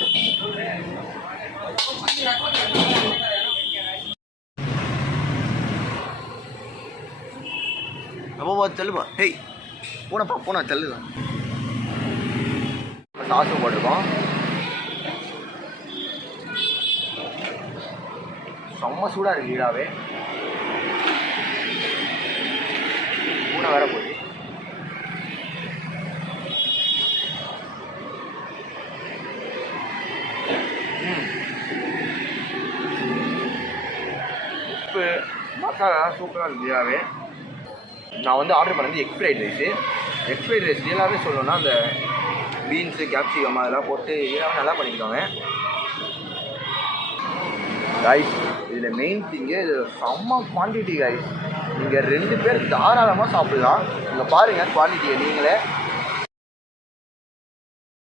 அப்போ தள்ளுப்பா. ஹேய் போனப்பா போனா தள்ளுதான். சாஸும் போட்டிருக்கோம். செம்ம சூடாக இருக்குது ஈடாவே. பூனை வேற போகுது. உப்பு மசாலா சூப்பராக இருக்குது ஈடாவே. நான் வந்து ஆர்டர் பண்ணது egg fried rice. Egg fried rice ரியலாகவே சொல்லணும்னா அந்த பீன்ஸு கேப்சிகம் அதெல்லாம் போட்டு ரியலாகவே நல்லா பண்ணியிருக்காங்க ரைஸ். இதில் மெயின் திங்கு இது செம்ம குவான்டிட்டி ரைஸ். நீங்கள் 2 பேர் தாராளமாக சாப்பிட்லாம். இங்கே பாருங்கள் குவான்டிட்டியை நீங்களே.